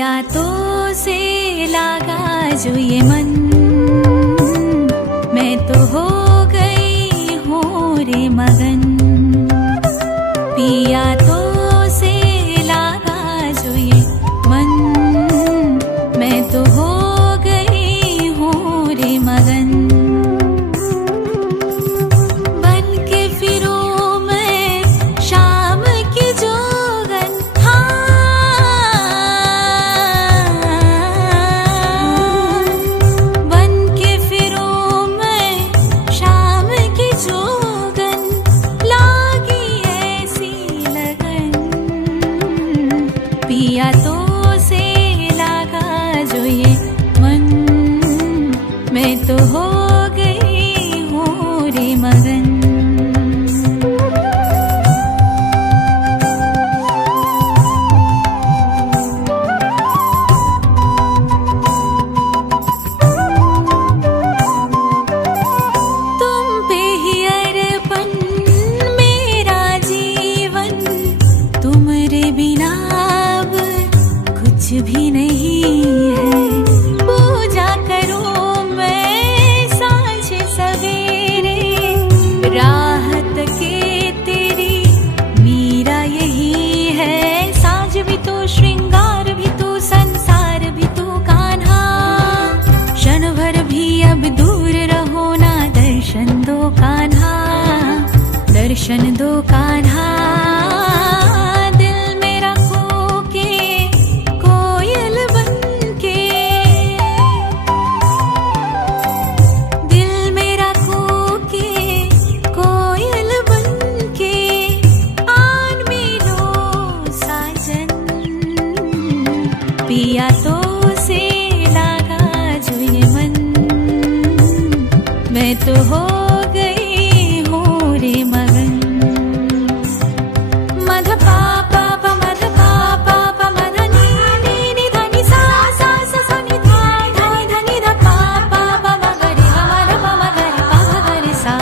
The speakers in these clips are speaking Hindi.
पिया तो से लागा जो ये मन, मैं तो हो गई हूँ रे मगन। पिया तो से लागा जो ये मन, मैं तो हो गई हूँ रे मगन। बन के फिरूं मैं शाम की जोगन, बन के फिरूं मैं शाम की जोगन, लागी ऐसी लगन। पिया तो से लागा जो ये मन, मैं तो हो गई हूँ रे मगन। तुम पे ही अर्पण मेरा जीवन, तुम्हारे बिना अब कुछ भी नहीं है। पूजा करूं मैं सांझ सवेरे, राहत के तेरी मीरा यही है। साँझ भी तू, श्रृंगार भी तू, संसार भी तू कान्हा। क्षण भर भी अब दूर रहो ना, दर्शन दो कान्हा, दर्शन दो कान्हा। दिल मेरा खो के कोयल बनके, दिल मेरा खो के कोयल बनके, आन मिलो साजन। पिया तो से लागा जो ये मन, मैं तो हो गई हूँ रे मगन। मध पा पा पा मध पा पा पा मध नी नी नी ध नि सा सा सा सा नि धा धा नि ध नि ध पा पा पा म ग रे ग म र प म ग रे पा ग रे सा।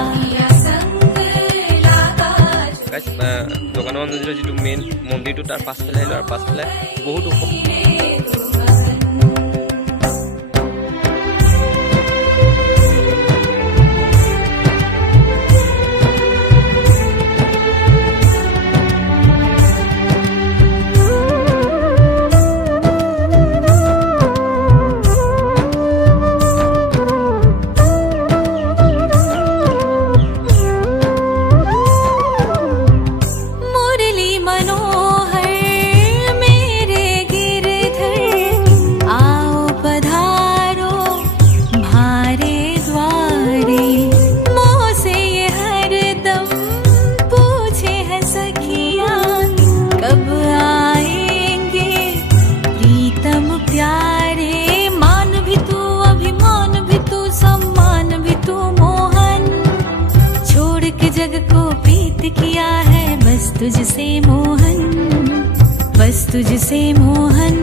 দোকানৰ মন্দিৰৰ যিটো মেইন মন্দিৰটো তাৰ পাছফালে আহিলোঁ, আৰু পাছফালে বহুত ওখ। मुरली मनोहर मेरे गिरधर, आओ पधारो भारे द्वारे। मोह से ये हरदम पूछे है सखियाँ, कब आएंगे प्रीतम प्यारे। मान भी तू, अभिमान भी तू, सम्मान भी तू मोहन। छोड़ के जग को प्रीत किया है, बस तुझसे मोहन, बस तुझसे मोहन।